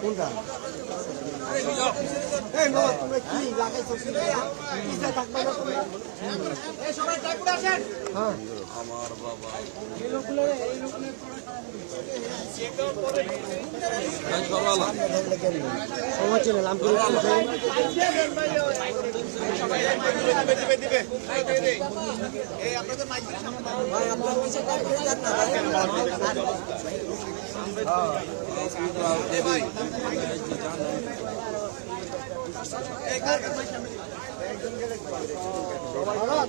কোনটা? এই বাবা তোমরা কি লাগাইছো কি কিসে থাকবে না তোমরা হ্যাঁ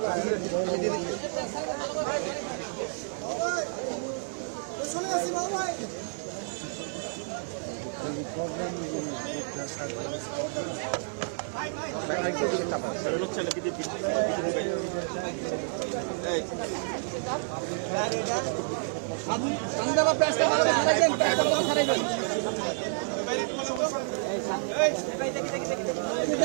সময় ছিল নাম করে ওইদিকে বুঝে ওইদিকে ভাই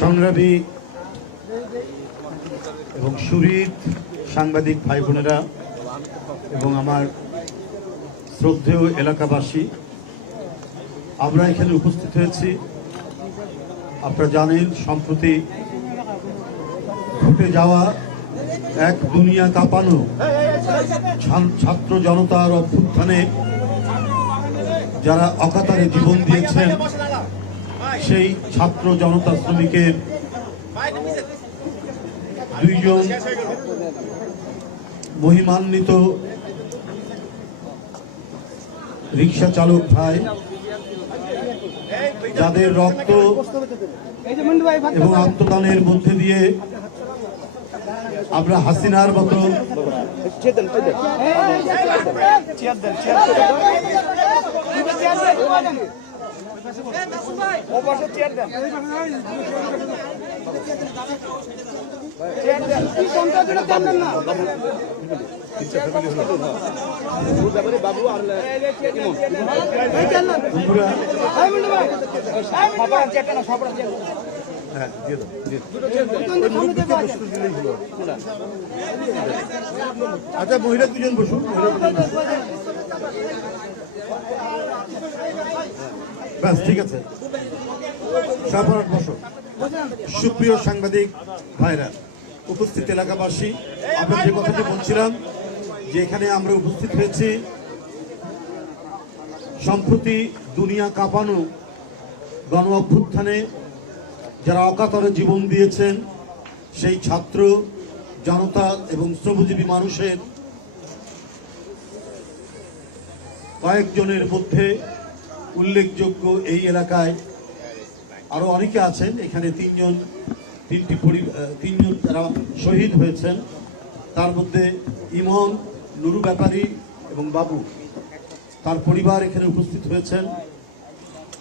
সংগ্রামী এবং সুরিত সাংবাদিক ভাই বোনেরা এবং আমার শ্রদ্ধেয় এলাকাবাসী, আমরা এখানে উপস্থিত হয়েছি। আপনারা জানেন, সম্প্রতি ঘটে যাওয়া এক দুনিয়া কাঁপানো ছাত্র জনতার অভ্যুত্থানে যারা অকাতারে জীবন দিয়েছেন, সেই ছাত্র জনতা শ্রমিকের দুইজন মহিমান্বিত রিক্সা চালক ভাই, যাদের রক্ত এবং আত্মদানের মধ্যে দিয়ে আমরা হাসিনার মতো চেয়ার দেন সবার সবার হ্যাঁ। আচ্ছা মহিলা দুজন বসুন। ব্যাস, ঠিক আছে সাধারণ বসো সুপ্রিয় সাংবাদিক ভাইরা উপস্থিত এলাকাবাসী, আমরা যে কথাটি বলছিলাম যে এখানে আমরা উপস্থিত হয়েছি, সম্প্রতি দুনিয়া কাঁপানো গণ অভ্যুত্থানে যারা অকাতরে জীবন দিয়েছেন, সেই ছাত্র, জনতা এবং শ্রমজীবী মানুষের কয়েকজনের মধ্যে উল্লেখযোগ্য এই এলাকায় আরও অনেকে আছেন, এখানে তিনজন তিনটি তিনজন যারা শহীদ হয়েছেন। তার মধ্যে ইমন, নুরু ব্যাপারী এবং বাবু। তার পরিবার এখানে উপস্থিত হয়েছেন।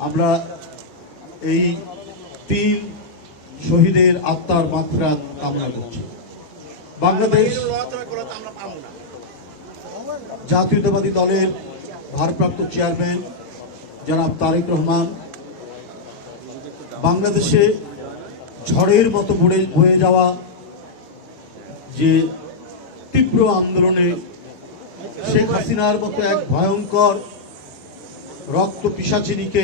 আমরা এই তিন শহীদের আত্মার মাত্রা কামনা করছি। বাংলাদেশ জাতীয়তাবাদী দলের ভারপ্রাপ্ত চেয়ারম্যান জনাব তারেক রহমান, বাংলাদেশে ঝড়ের মতো বয়ে বয়ে যাওয়া যে তীব্র আন্দোলনে শেখ হাসিনার মতো এক ভয়ঙ্কর রক্ত পিসাচিনীকে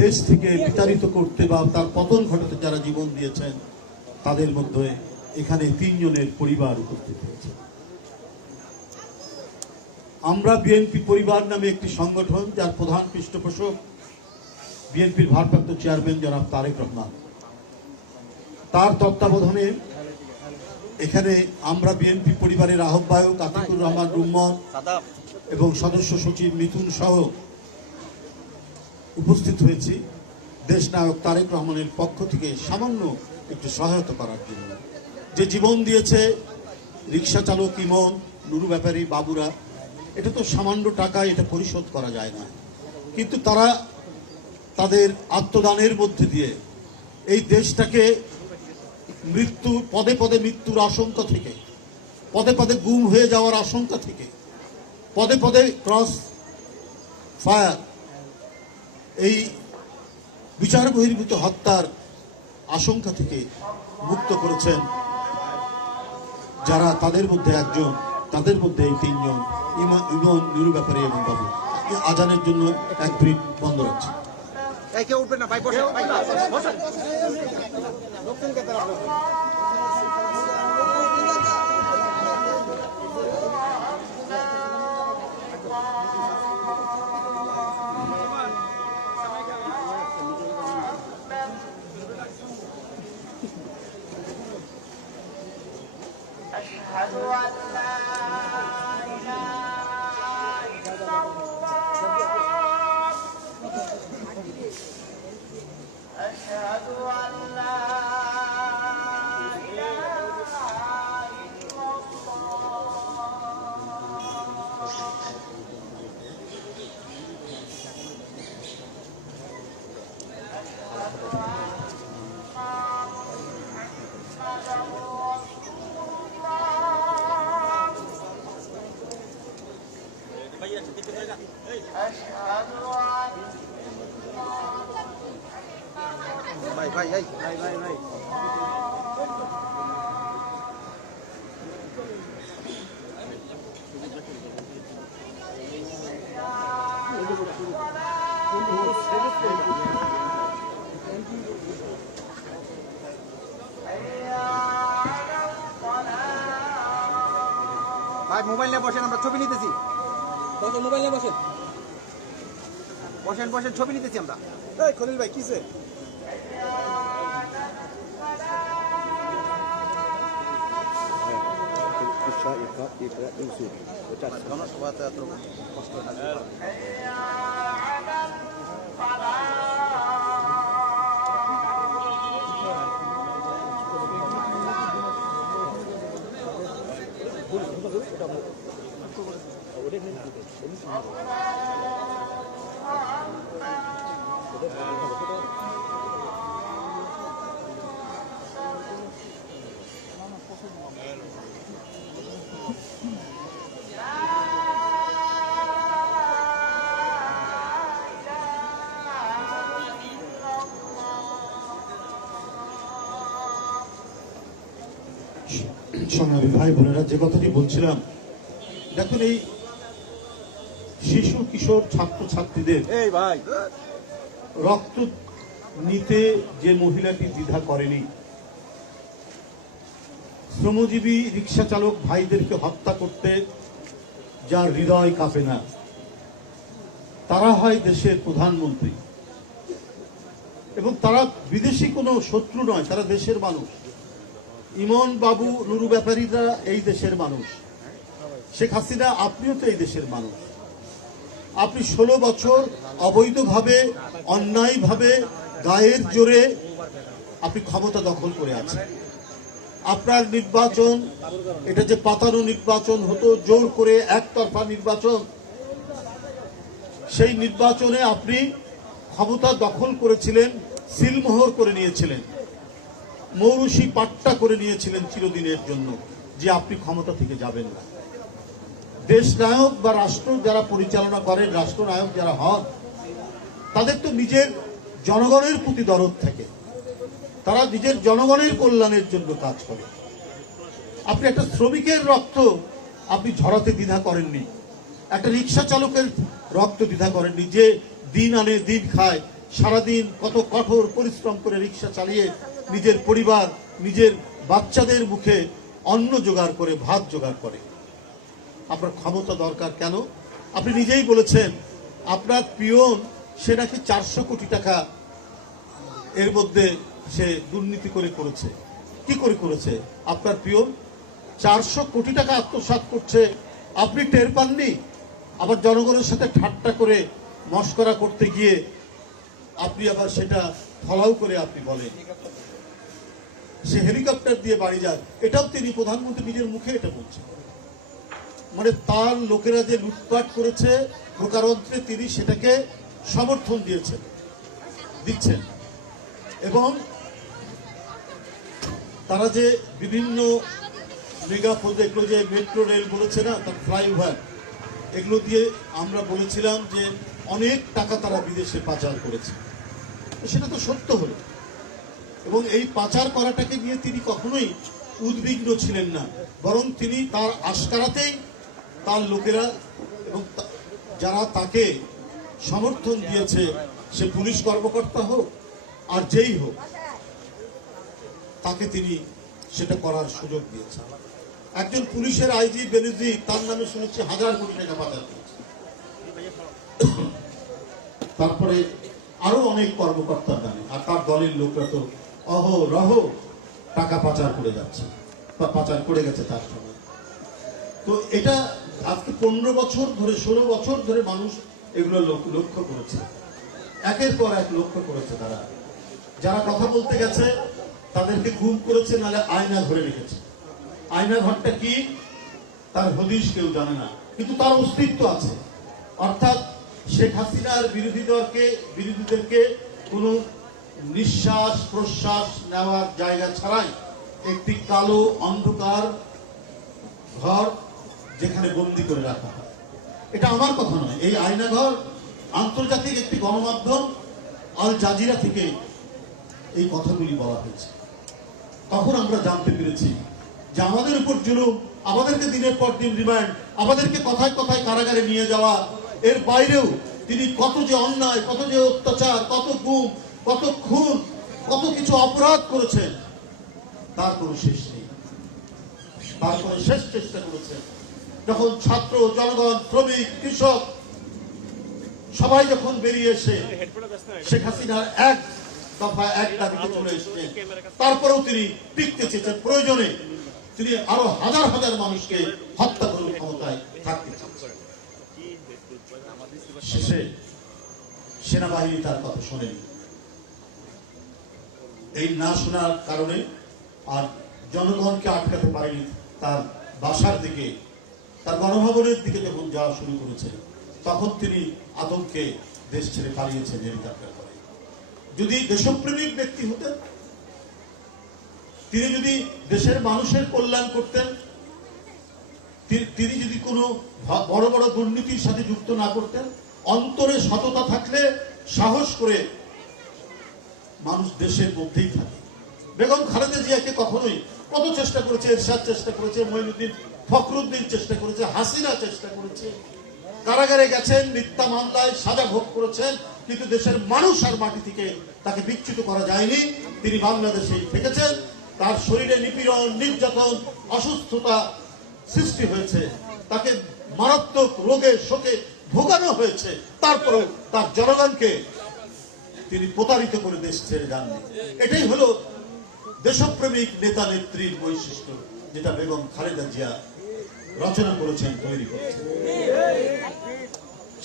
দেশ থেকে বিতাড়িত করতে বা তার পতন ঘটাতে যারা জীবন দিয়েছেন, তাদের মধ্যে এখানে তিনজনের পরিবার উপস্থিত হয়েছে। আমরা বিএনপি পরিবার নামে একটি সংগঠন, যার প্রধান পৃষ্ঠপোষক বিএনপির ভারপ্রাপ্ত চেয়ারম্যান জনাব তারেক রহমান। তার তত্ত্বাবধানে এখানে আমরা বিএনপি পরিবারের আহ্বায়ক আতিকুর রহমান রুম্মন এবং সদস্য সচিব মিথুন সহ উপস্থিত হয়েছি। দেশ নায়ক তারেক রহমানের পক্ষ থেকে সামান্য একটু সহায়তা করার জন্য। যে জীবন দিয়েছে রিক্সা চালক ইমন, নুরু ব্যাপারী, বাবুরা, এটা তো সামান্য টাকা এটা পরিশোধ করা যায় না। কিন্তু তারা তাদের আত্মদানের মধ্যে দিয়ে এই দেশটাকে মৃত্যু, পদে পদে মৃত্যুর আশঙ্কা থেকে, পদে পদে গুম হয়ে যাওয়ার আশঙ্কা থেকে, পদে পদে ক্রস ফায়ার, এই বিচার বহির্ভূত হত্যার আশঙ্কা থেকে মুক্ত করেছেন যারা তাদের মধ্যে একজন, তাদের মধ্যে এই তিনজন, ইমা ইমন, নিরু ব্যাপারী এবং বাবু। আজানের জন্য এক মিনিট বন্ধ রাখছি। এই কেউ উঠবে না ভাই বসে ভাই বসে أشهد أن ভাই ভাই মোবাইল নিয়ে বসেন আমরা ছবি নিতেছি। বসেন মোবাইল নিয়ে বসেন? বসেন বসেন ছবি নিতেছি আমরা। এই খলিল ভাই কিসে জনসভা এত কষ্ট সংগ্রামী ভাই বোনেরা যে কথাটি বলছিলাম দেখুন এই শিশু কিশোর ছাত্র ছাত্রীদের রক্ত নিতে যে মহিলাটি দ্বিধা করেনি শ্রমজীবী রিক্সা চালক ভাইদেরকে হত্যা করতে যার হৃদয় কাঁপে না তারা হয় দেশের প্রধানমন্ত্রী। এবং তারা বিদেশি কোনো শত্রু নয় তারা দেশের মানুষ। ইমন বাবু নুরু ব্যাপারীরা এই দেশের মানুষ। শেখ হাসিনা আপনিও তো এই দেশের মানুষ। আপনি ষোলো বছর অবৈধভাবে, অন্যায়ভাবে, গায়ের জোরে আপনি ক্ষমতা দখল করে আছেন। আপনার নির্বাচন, এটা যে পাতানো নির্বাচন হতো, জোর করে একতরফা নির্বাচন, সেই নির্বাচনে আপনি ক্ষমতা দখল করেছিলেন, সিলমোহর করে নিয়েছিলেন মৌরুষি পাট্টা করে নিয়েছিলেন চিরদিনের জন্য, যে আপনি ক্ষমতা থেকে যাবেন না। দেশ নায়ক বা রাষ্ট্র যারা পরিচালনা করেন রাষ্ট্রনায়ক যারা হন, তাদের তো নিজের জনগণের প্রতি দরদ থাকে। তারা নিজের জনগণের কল্যাণের জন্য কাজ করে। আপনি একটা শ্রমিকের রক্ত আপনি ঝরাতে দ্বিধা করেননি। একটা রিক্সা চালকের রক্ত দ্বিধা করেননি যে দিন আনে দিন খায়, সারাদিন কত কঠোর পরিশ্রম করে রিক্সা চালিয়ে নিজের পরিবার, নিজের বাচ্চাদের মুখে অন্ন জোগাড় করে, ভাত জোগাড় করে। আপনার ক্ষমতা দরকার কেন? আপনি নিজেই বলেছেন, আপনার পিয়ন সে নাকি চারশো কোটি টাকা এর মধ্যে সে দুর্নীতি করে করেছে। কি করে করেছে? আপনার পিয়ন চারশো কোটি টাকা আত্মসাৎ করছে। আপনি টের পাননি? আবার জনগণের সাথে ঠাট্টা করে মস্করা করতে গিয়ে আপনি আবার সেটা ফলাও করে আপনি বলেন। সে হেলিকপ্টার দিয়ে বাড়ি যায় এটাও তিনি প্রধানমন্ত্রী নিজের মুখে এটা বলছেন। মানে তার লোকেরা যে লুটপাট করেছে, প্রকারান্তে তিনি সেটাকে সমর্থন দিয়েছেন, দিচ্ছেন। এবং তারা যে বিভিন্ন মেগা প্রজেক্ট ওই যে মেট্রো রেল বলেছে না, তার ফ্লাইওভার এগুলো দিয়ে আমরা বলেছিলাম যে অনেক টাকা তারা বিদেশে পাচার করেছে। সেটা তো সত্য হলো। এবং এই পাচার করাটাকে নিয়ে তিনি কখনোই উদ্বিগ্ন ছিলেন না, বরং তিনি তার আশকারাতেই তার লোকেরা এবং যারা তাকে সমর্থন দিয়েছে, সে পুলিশ কর্মকর্তা হোক আর যেই হোক, তাকে তিনি সেটা করার সুযোগ দিয়েছেন। একজন পুলিশের আইজি বেনজি, তার নামে শুনেছি হাজার কোটি টাকা করেছে। তারপরে আরও অনেক কর্মকর্তার নামে আর তার দলের লোকরা তো অহ রহ টাকা পাচার করে যাচ্ছে, বা পাচার করে গেছে তার সময় তো এটা আজকে পনেরো বছর ধরে, ষোলো বছর ধরে মানুষ এগুলো লক্ষ্য করেছে। একের পর এক লক্ষ্য করেছে তারা। যারা কথা বলতে গেছে, তাদেরকে গুম করেছে, নালে আয়না ধরে রেখেছে। আয়না ঘরটা কি? তার হদিশ কেউ জানে না। কিন্তু তার অস্তিত্ব আছে। অর্থাৎ শেখ হাসিনার বিরোধী দলকে, বিরোধীদেরকে কোনো নিঃশ্বাস প্রশ্বাস নেওয়ার জায়গা ছাড়াই একটি কালো অন্ধকার ঘর যেখানে বন্দি করে রাখা হয়। এটা আমার কথা নয়, এই আয়নাঘর আন্তর্জাতিক একটি গণমাধ্যম, আল জাজিরা থেকে এই কথাগুলি বলা হয়েছে। তখন আমরা জানতে পেরেছি যে আমাদের উপর জুলুম, আমাদেরকে দিনের পর দিন রিমান্ড আমাদেরকে কথায় কথায় কারাগারে নিয়ে যাওয়া, এর বাইরেও তিনি কত যে অন্যায়, কত যে অত্যাচার, কত গুম, কত খুন, কত কিছু অপরাধ করেছেন, তার কোনো শেষ নেই। তারপরে শেষ চেষ্টা করেছেন। যখন ছাত্র, জনগণ, শ্রমিক, কৃষক সবাই যখন বেরিয়ে এসে শেখ হাসিনার এক দফা এক দাবিতে চলে এসেছেন, তারপরেও তিনি টিকতে চেয়েছেন প্রয়োজনে। তিনি আরও হাজার হাজার মানুষকে হত্যা করার ক্ষমতায় থাকতে শেষে সেনাবাহিনী তার কথা শোনেনি। এই না শোনার কারণে আর জনগণকে আটকাতে পারেনি তার বাসার দিকে তার গণভবনের দিকে যখন যাওয়া শুরু করেছে, তখন তিনি আতঙ্কে দেশ ছেড়ে পালিয়েছেন হেলিকপ্টার করে যদি দেশপ্রেমিক ব্যক্তি হতেন, তিনি যদি দেশের মানুষের কল্যাণ করতেন তিনি যদি কোনো বড় বড় দুর্নীতির সাথে যুক্ত না করতেন, অন্তরে সততা থাকলে সাহস করে মানুষ দেশের মধ্যেই থাকে। বেগম খালেদা জিয়াকে কখনোই কত চেষ্টা করেছে, এরশাদ চেষ্টা করেছে মঈনুদ্দিন ফখরুদ্দিন চেষ্টা করেছে, হাসিনা চেষ্টা করেছে। কারাগারে গেছেন, মিথ্যা মামলায় সাজা ভোগ করেছেন, কিন্তু দেশের মানুষ আর মাটি থেকে তাকে বিচ্যুত করা যায়নি। তিনি বাংলাদেশেই থেকেছেন, তার শরীরে নিপীড়ন, নির্যাতন, অসুস্থতা সৃষ্টি হয়েছে। তাকে মারাত্মক রোগে শোকে ভোগানো হয়েছে। তারপরেও তার জনগণকে তিনি প্রতারিত করে দেশ ছেড়ে যাননি এটাই হলো দেশপ্রেমিক নেতা নেত্রীর বৈশিষ্ট্য, যেটা বেগম খালেদা জিয়া রচনা করেছেন, তৈরি করেছেন।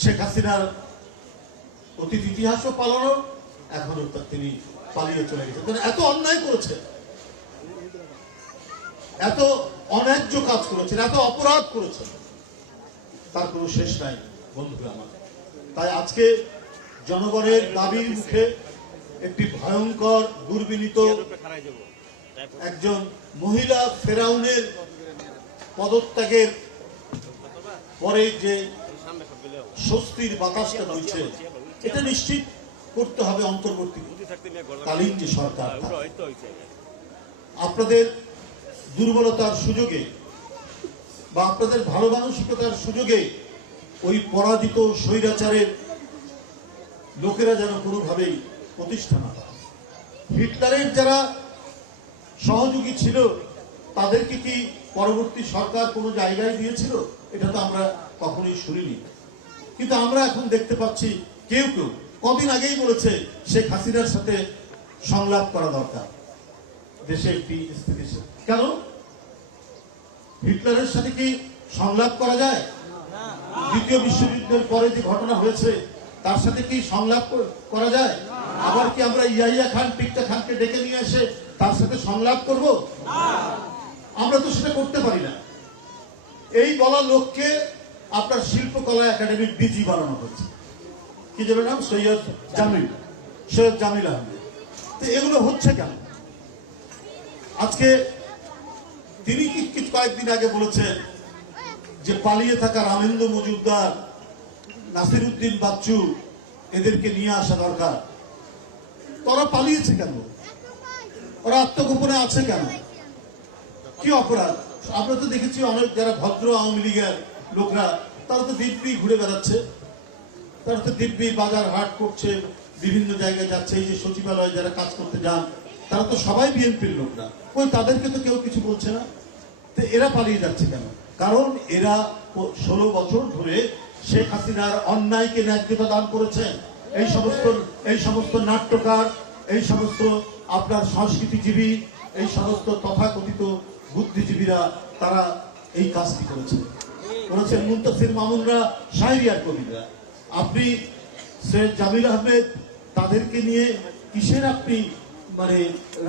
শেখ হাসিনার অতীত ইতিহাসও পালানো এখনও তিনি পালিয়ে চলে গেছেন। কারণ এত অন্যায় করেছেন, এত অন্যায্য কাজ করেছেন, এত অপরাধ করেছেন, তার কোনো শেষ নাই, বন্ধুরা আমার। তাই আজকে জনগণের দাবির মুখে একটি ভয়ঙ্কর, দুর্বিনীত একজন মহিলা ফেরাউনের পদত্যাগের পরে যে স্বস্তির বাতাসটা রয়েছে, এটা নিশ্চিত করতে হবে অন্তর্বর্তী কালীন যে সরকার আপনাদের দুর্বলতার সুযোগে বা আপনাদের ভালো মানসিকতার সুযোগে ওই পরাজিত স্বৈরাচারের লোকেরা যেন কোনোভাবেই প্রতিষ্ঠা না হিটলারের যারা সহযোগী ছিল, তাদেরকে কি পরবর্তী সরকার কোনো জায়গায় দিয়েছিল? এটা তো আমরা কখনোই শুনিনি। কিন্তু আমরা এখন দেখতে পাচ্ছি কেউ কেউ কদিন আগেই বলেছে শেখ হাসিনার সাথে সংলাপ করা দরকার। দেশে একটি স্থিতিশীল। কেন? হিটলারের সাথে কি সংলাপ করা যায়? দ্বিতীয় বিশ্বযুদ্ধের পরে যে ঘটনা হয়েছে, তার সাথে কি সংলাপ করা যায়? আবার কি আমরা ইয়াইয়া খান, পিকটা খানকে ডেকে নিয়ে এসে তার সাথে সংলাপ করব? আমরা তো সেটা করতে পারি না। এই বলা লোককে আপনার শিল্পকলা একাডেমির ডিজি বানানো হচ্ছে। কি যাবে নাম? সৈয়দ জামিল। সৈয়দ জামিল আহমেদ। তো এগুলো হচ্ছে কেন? আজকে তিনি কি কয়েকদিন আগে বলেছেন যে পালিয়ে থাকা রামেন্দ্র মজুমদার নাসির উদ্দিন বাচ্চু এদেরকে নিয়ে আসা দরকার। তারা পালিয়েছে কেন? ওরা আত্মগোপনে আছে কেন? কি অপরাধ? আমরা তো দেখেছি অনেক যারা ভদ্র আওয়ামী লীগের লোকরা, তারা তো দিব্যি ঘুরে বেড়াচ্ছে। তারা তো দিব্যি বাজার হাট করছে, বিভিন্ন জায়গায় যাচ্ছে, এই যে সচিবালয়ে যারা কাজ করতে যান, তারা তো সবাই বিএনপির লোকরা। ওই তাদেরকে তো কেউ কিছু বলছে না। তো এরা পালিয়ে যাচ্ছে কেন? কারণ এরা ষোলো বছর ধরে শেখ হাসিনার অন্যায়কে ন্যায্যতা দান করেছেন এই সমস্ত এই সমস্ত নাট্যকার, এই সমস্ত আপনার সংস্কৃতিজীবী, এই সমস্ত তথাকথিত বুদ্ধিজীবীরা তারা এই কাজটি করেছে করেছেন মুন্তাসির মামুনরা শাহরিয়ার কবিরা। আপনি সৈয়দ জামিল আহমেদ তাদেরকে নিয়ে কিসের আপনি মানে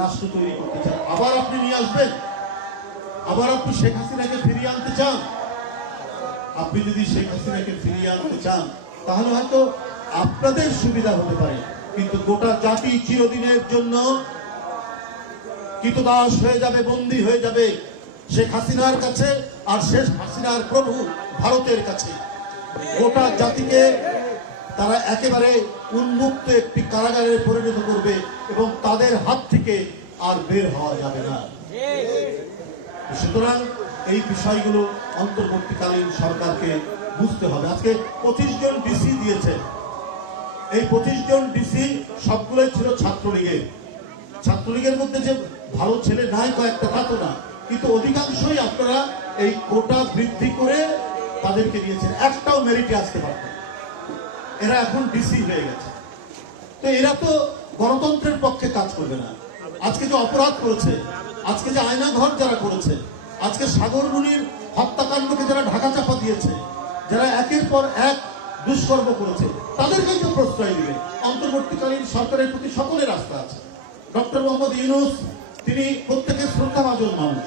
রাষ্ট্র তৈরি করতে চান? আবার আপনি নিয়ে আসবেন? আবার আপনি শেখ হাসিনাকে ফিরিয়ে আনতে চান? আপনি যদি শেখ হাসিনাকে ফিরিয়ে আনতে চান, তাহলে হয়তো আপনাদের সুবিধা হতে পারে, কিন্তু গোটা জাতি চিরদিনের জন্য কৃতদাস হয়ে যাবে, বন্দী হয়ে যাবে শেখ হাসিনার কাছে আর শেখ হাসিনার প্রভু ভারতের কাছে। গোটা জাতিকে তারা একেবারে উন্মুক্ত একটি কারাগারে পরিণত করবে এবং তাদের হাত থেকে আর বের হওয়া যাবে না। সুতরাং এই বিষয়গুলো অন্তর্বর্তীকালীন সরকারকে বুঝতে হবে। আজকে পঁচিশ জন ডিসি দিয়েছে। এই পঁচিশ জন ডিসি সবগুলোই ছিল ছাত্রলীগের। ছাত্রলীগের মধ্যে যে ভালো ছেলে নাই কয়েকটা তা না। কিন্তু অধিকাংশই আপনারা এই কোটা বৃদ্ধি করে তাদেরকে দিয়েছেন। একটাও মেরিটে আসতে পারত এরা এখন ডিসি হয়ে গেছে। তো এরা তো গণতন্ত্রের পক্ষে কাজ করবে না। আজকে যে অপরাধ করেছে, আজকে যে আয়না ঘর যারা করেছে, আজকে সাগর মুনির হত্যাকাণ্ডকে যারা ঢাকা চাপা দিয়েছে, যারা একের পর এক দুষ্কর্ম করেছে, তাদেরকেই তো প্রশ্রয় দিবে। অন্তর্বর্তীকালীন সরকারের প্রতি সকলের আস্থা আছে। ডক্টর মোহাম্মদ ইউনুস তিনি প্রত্যেকের শ্রদ্ধাভাজন মানুষ।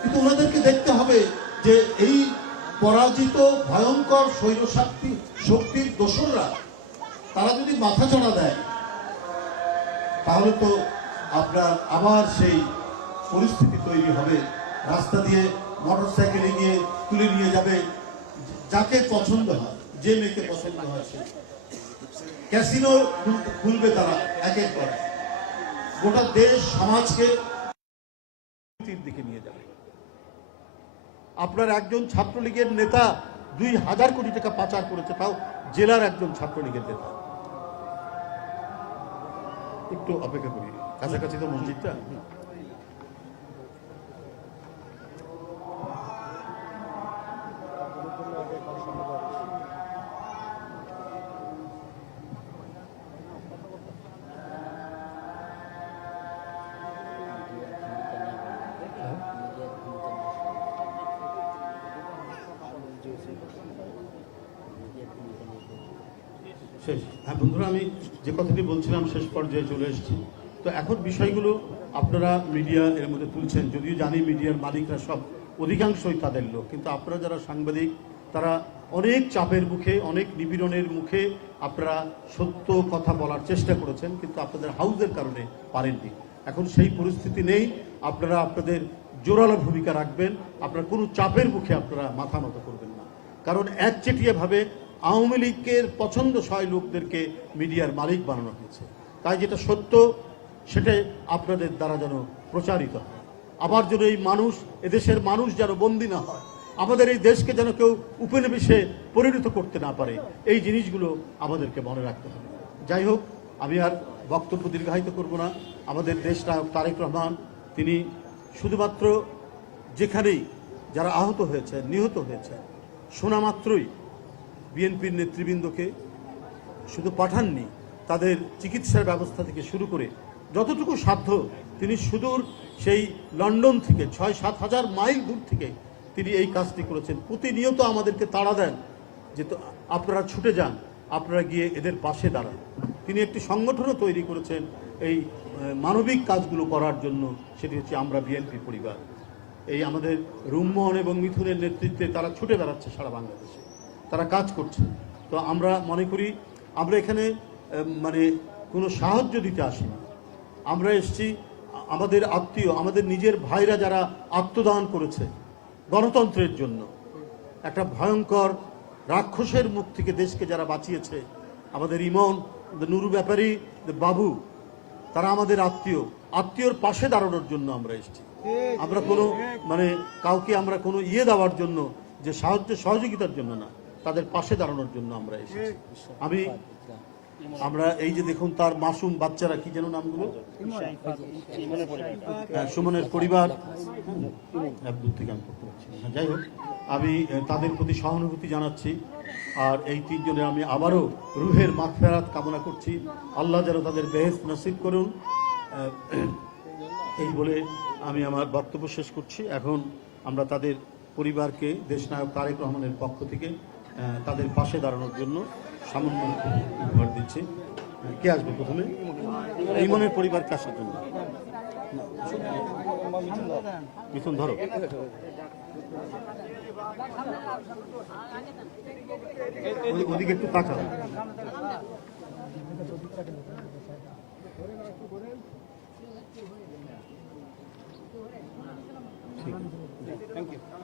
কিন্তু ওনাদেরকে দেখতে হবে যে এই পরাজিত, ভয়ঙ্কর শৈল শক্তি শক্তির দোসররা, তারা যদি মাথা চড়া দেয়, তাহলে তো আপনার আবার সেই পরিস্থিতি তৈরি হবে। রাস্তা দিয়ে মোটর সাইকেলে গিয়ে তুলে নিয়ে যাবে, যাকে পছন্দ হয়, যে মেয়েকে পছন্দ হয় সে। ক্যাসিনো খুলবে তারা পর এক। গোটা দেশ, সমাজকে দিকে নিয়ে যাবে। আপনার একজন ছাত্রলীগের নেতা দুই হাজার কোটি টাকা পাচার করেছে, তাও জেলার একজন ছাত্রলীগের নেতা। একটু অপেক্ষা করি। কাছাকাছি তো মসজিদটা? শেষ। হ্যাঁ বন্ধুরা, আমি যে কথাটি বলছিলাম, শেষ পর্যায়ে চলে এসেছি। তো এখন বিষয়গুলো আপনারা মিডিয়া এর মধ্যে তুলছেন। যদিও জানি মিডিয়ার মালিকরা সব অধিকাংশই তাদের লোক, কিন্তু আপনারা যারা সাংবাদিক, তারা অনেক চাপের মুখে, অনেক নিপীড়নের মুখে আপনারা সত্য কথা বলার চেষ্টা করেছেন, কিন্তু আপনাদের হাউজের কারণে পারেননি। এখন সেই পরিস্থিতি নেই। আপনারা আপনাদের জোরালো ভূমিকা রাখবেন। আপনার কোনো চাপের মুখে আপনারা মাথা নত করবেন না। কারণ একচেটিয়াভাবে আওয়ামী লীগের পছন্দসই লোকদেরকে মিডিয়ার মালিক বানানো হয়েছে। তাই যেটা সত্য, সেটাই আপনাদের দ্বারা যেন প্রচারিত হয়। আবার যেন এই মানুষ, এদেশের মানুষ যেন বন্দী না হয়। আমাদের এই দেশকে যেন কেউ উপনিবেশে পরিণত করতে না পারে। এই জিনিসগুলো আমাদেরকে মনে রাখতে হবে। যাই হোক, আমি আর বক্তব্য দীর্ঘায়িত করব না। আমাদের দেশ নায়ক তারেক রহমান, তিনি শুধুমাত্র যেখানেই যারা আহত হয়েছে নিহত হয়েছে শোনা মাত্রই বিএনপির নেতৃবৃন্দকে শুধু পাঠাননি, তাদের চিকিৎসার ব্যবস্থা থেকে শুরু করে যতটুকু সাধ্য তিনি সুদূর সেই লন্ডন থেকে ছয় সাত হাজার মাইল দূর থেকে তিনি এই কাজটি করেছেন। প্রতিনিয়ত আমাদেরকে তাড়া দেন যে তো আপনারা ছুটে যান, আপনারা গিয়ে এদের পাশে দাঁড়ান। তিনি একটি সংগঠনও তৈরি করেছেন এই মানবিক কাজগুলো করার জন্য। সেটি হচ্ছে আমরা বিএনপি পরিবার। এই আমাদের রুম্মন এবং মিথুনের নেতৃত্বে তারা ছুটে বেড়াচ্ছে সারা বাংলাদেশে। তারা কাজ করছে। তো আমরা মনে করি, আমরা এখানে মানে কোনো সাহায্য দিতে আসিনি আমরা এসেছি, আমাদের আত্মীয়, আমাদের নিজের ভাইরা যারা আত্মদান করেছে গণতন্ত্রের জন্য, একটা ভয়ঙ্কর রাক্ষসের মুখ থেকে দেশকে যারা বাঁচিয়েছে, আমাদের ইমন নুরু ব্যাপারী বাবু, তারা আমাদের আত্মীয়, আত্মীয়র পাশে দাঁড়ানোর জন্য আমরা এসেছি। আমরা কোনো মানে কাউকে আমরা কোনো ইয়ে দেওয়ার জন্য, যে সাহায্য, সহযোগিতার জন্য না। তাদের পাশে দাঁড়ানোর জন্য আমরা এসেছি। আমি আমরা এই যে দেখুন তার মাসুম বাচ্চারা কি যেন নামগুলো? হ্যাঁ, সুমনের পরিবার। হ্যাঁ, যাই হোক আমি তাদের প্রতি সহানুভূতি জানাচ্ছি। আর এই তিনজনে আমি আবারও রুহের মাগফেরাত কামনা করছি। আল্লাহ যেন তাদের বেহেস নসিব করুন। এই বলে আমি আমার বক্তব্য শেষ করছি। এখন আমরা তাদের পরিবারকে দেশনায়ক তারেক রহমানের পক্ষ থেকে তাদের পাশে দাঁড়ানোর জন্য সামান্য উপহার দিচ্ছি। কে আসবে প্রথমে? ইমনের পরিবারকে আসার জন্য মিথুন ধরো। ওদিকে একটু তাকাও। নু-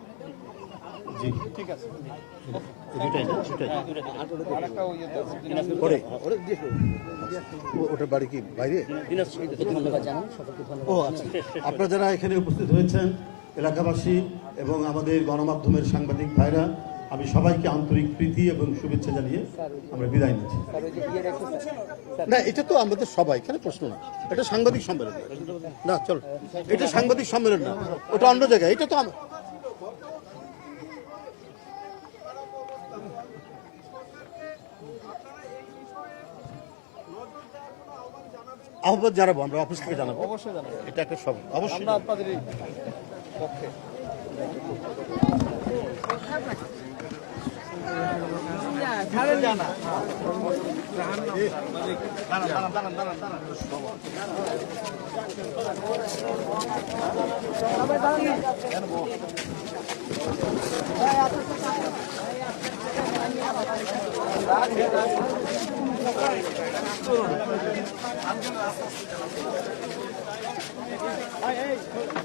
জি। ঠিক আছে। বাড়ি কি বাইরে? ও আচ্ছা। আপনারা যারা এখানে উপস্থিত হয়েছেন এলাকাবাসী এবং আমাদের গণমাধ্যমের সাংবাদিক ভাইরা আমি সবাইকে আন্তরিক প্রীতি এবং শুভেচ্ছা জানিয়ে আমরা বিদায় নিচ্ছি। না এটা তো আমাদের সবাই এখানে প্রশ্ন না। এটা সাংবাদিক সম্মেলন। না চল। এটা সাংবাদিক সম্মেলন না ওটা অন্য জায়গায় এটা তো আহ্বান জানাব আমরা অফিস থেকে জানাব অবশ্যই এটা একটা সব অবশ্যই দাঁড়ান Hey, hey.